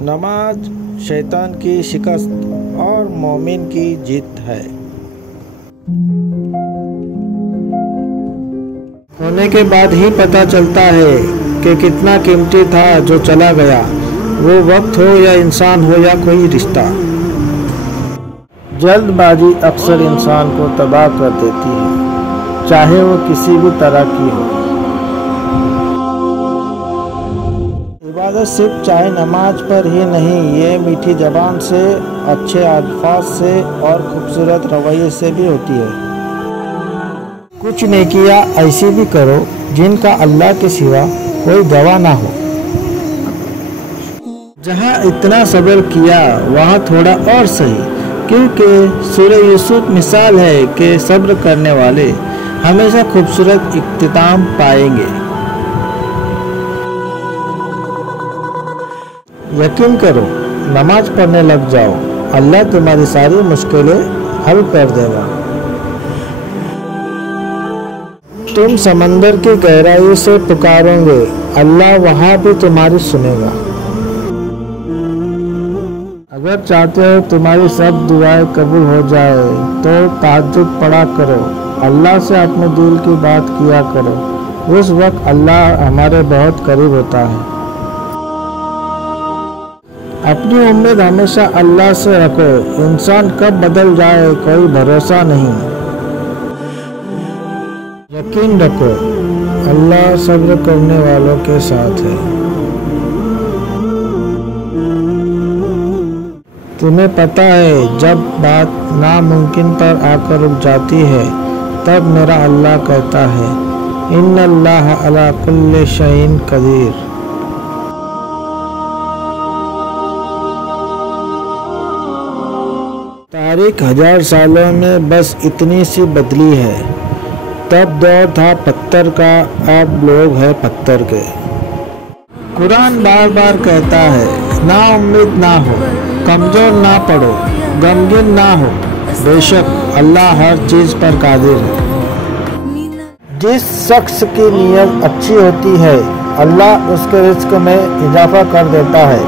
नमाज शैतान की शिकस्त और मोमिन की जीत है। होने के बाद ही पता चलता है कि कितना कीमती था जो चला गया, वो वक्त हो या इंसान हो या कोई रिश्ता। जल्दबाजी अक्सर इंसान को तबाह कर देती है, चाहे वो किसी भी तरह की हो। इबादत सिर्फ चाहे नमाज पर ही नहीं, ये मीठी ज़बान से, अच्छे अल्फाज से और खूबसूरत रवैये से भी होती है। कुछ नेकियां ऐसी भी करो जिनका अल्लाह के सिवा कोई गवाह ना हो। जहाँ इतना सब्र किया वहाँ थोड़ा और सही, क्योंकि सूरह यूसुफ मिसाल है कि सब्र करने वाले हमेशा खूबसूरत इख्तिताम पाएंगे। यकीन करो, नमाज पढ़ने लग जाओ, अल्लाह तुम्हारी सारी मुश्किलें हल कर देगा। तुम समंदर की गहराई से पुकारोगे, अल्लाह वहाँ भी तुम्हारी सुनेगा। अगर चाहते हो तुम्हारी सब दुआएं कबूल हो जाए तो तहज्जुद पढ़ा करो, अल्लाह से अपने दिल की बात किया करो, उस वक्त अल्लाह हमारे बहुत करीब होता है। अपनी उम्मीद हमेशा अल्लाह से रखो, इंसान कब बदल जाए कोई भरोसा नहीं। यकीन रखो, अल्लाह सब्र करने वालों के साथ है। तुम्हें पता है, जब बात नामुमकिन पर आकर रुक जाती है तब मेरा अल्लाह कहता है, इन्नल्लाह अला कुल्लि शैइन कदीर। तारीख 1000 सालों में बस इतनी सी बदली है। तब दौर था पत्थर का, अब लोग हैं पत्थर के। कुरान बार बार कहता है, ना उम्मीद ना हो, कमजोर ना पड़ो, गमगीन ना हो, बेशक अल्लाह हर चीज पर कादिर है। जिस शख्स की नीयत अच्छी होती है, अल्लाह उसके रिज़्क़ में इजाफा कर देता है।